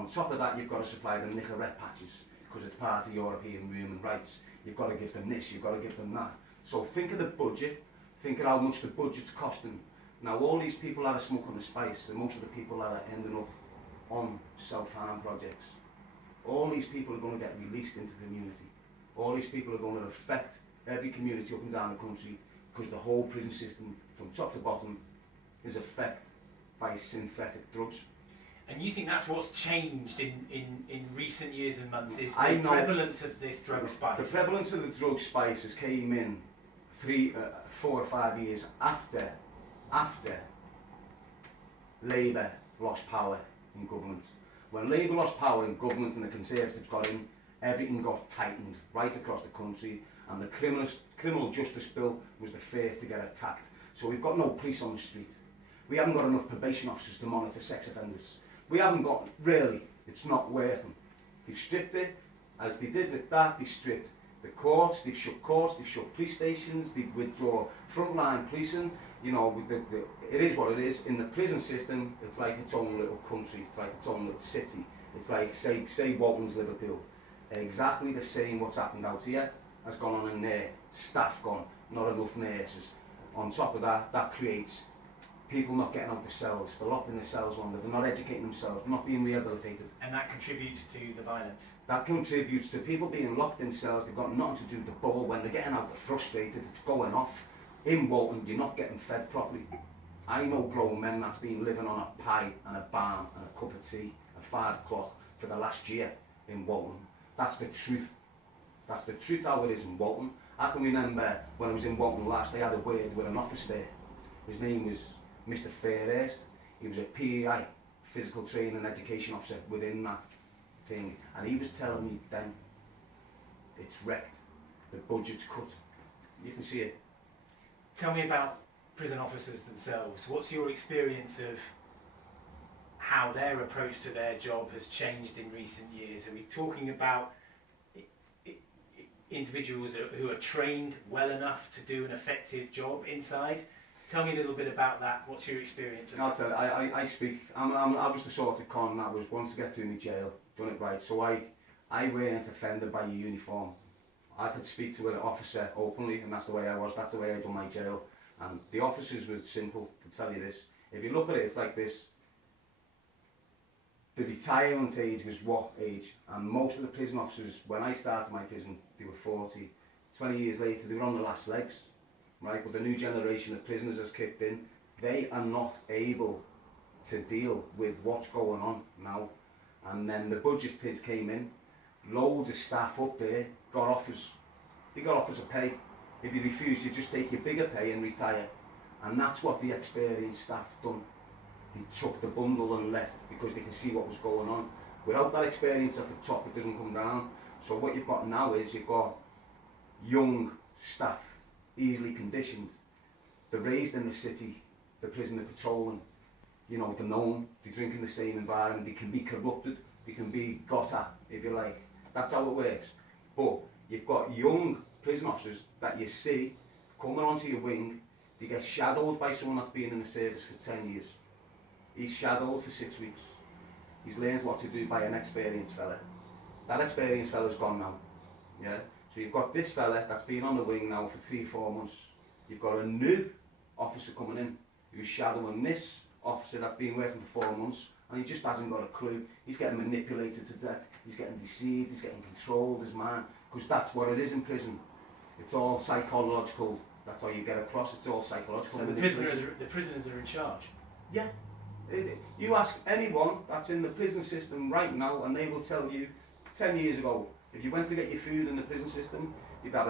On top of that, you've got to supply them nicotine patches because it's part of European human rights. You've got to give them this, you've got to give them that. So think of the budget, think of how much the budget's costing. Now all these people that are smoking the spice, and most of the people that are ending up on self-harm projects, all these people are going to get released into the community. All these people are going to affect every community up and down the country because the whole prison system, from top to bottom, is affected by synthetic drugs. And you think that's what's changed in recent years and months, is the prevalence of this drug spice? The prevalence of the drug spice has came in 4 or 5 years after Labour lost power in government. When Labour lost power in government and the Conservatives got in, everything got tightened right across the country, and the criminal justice bill was the first to get attacked. So we've got no police on the street. We haven't got enough probation officers to monitor sex offenders. We haven't got, really, it's not working. They've stripped it, as they did with that, they stripped the courts, they've shut police stations, they've withdrawn frontline policing. You know, it is what it is. In the prison system, it's like its own little country, it's like its own little city. It's like, say Walton's Liverpool. Exactly the same what's happened out here has gone on in there. Staff gone, not enough nurses. On top of that, that creates people not getting out of the cells. They're locked in the cells longer, they're not educating themselves, they're not being rehabilitated. And that contributes to the violence? That contributes to people being locked in cells. They've got nothing to do with the ball. When they're getting out, they're frustrated, it's going off. In Walton, you're not getting fed properly. I know grown men that's been living on a pie and a balm and a cup of tea at 5 o'clock for the last year in Walton. That's the truth. That's the truth how it is in Walton. I can remember when I was in Walton last, I had a word with an officer there. His name was Mr. Fairhurst. He was a PEI, physical training and education officer within that thing. And he was telling me then, it's wrecked. The budget's cut. You can see it. Tell me about prison officers themselves. What's your experience of how their approach to their job has changed in recent years? Are we talking about individuals who are trained well enough to do an effective job inside? Tell me a little bit about that. What's your experience? I'll tell you, I speak. I was the sort of con that was, once to get to me jail, done it right. So I weren't offended by your uniform. I could speak to an officer openly, and that's the way I was. That's the way I done my jail. And the officers were simple, to tell you this. If you look at it, it's like this. The retirement age was what age? And most of the prison officers, when I started my prison, they were 40. 20 years later, they were on the last legs. Right? But the new generation of prisoners has kicked in. They are not able to deal with what's going on now. And then the budget bids came in. Loads of staff up there got offers. They got offers of pay. If you refuse, you just take your bigger pay and retire. And that's what the experienced staff done. They took the bundle and left because they can see what was going on. Without that experience at the top, it doesn't come down. So what you've got now is you've got young staff, easily conditioned. They're raised in the city, the prison they're patrolling. You know, they're known, they drink in the same environment, they can be corrupted, they can be got at, if you like. That's how it works. But you've got young prison officers that you see coming onto your wing. They get shadowed by someone that's been in the service for 10 years. He's shadowed for 6 weeks. He's learned what to do by an experienced fella. That experienced fella's gone now. Yeah? So you've got this fella that's been on the wing now for 3-4 months. You've got a new officer coming in who's shadowing this officer that's been working for 4 months, and he just hasn't got a clue. He's getting manipulated to death. He's getting deceived. He's getting controlled as man, because that's what it is in prison. It's all psychological. That's how you get across. It's all psychological. So the prisoners are in charge? Yeah. You ask anyone that's in the prison system right now, and they will tell you 10 years ago, if you went to get your food in the prison system, you'd have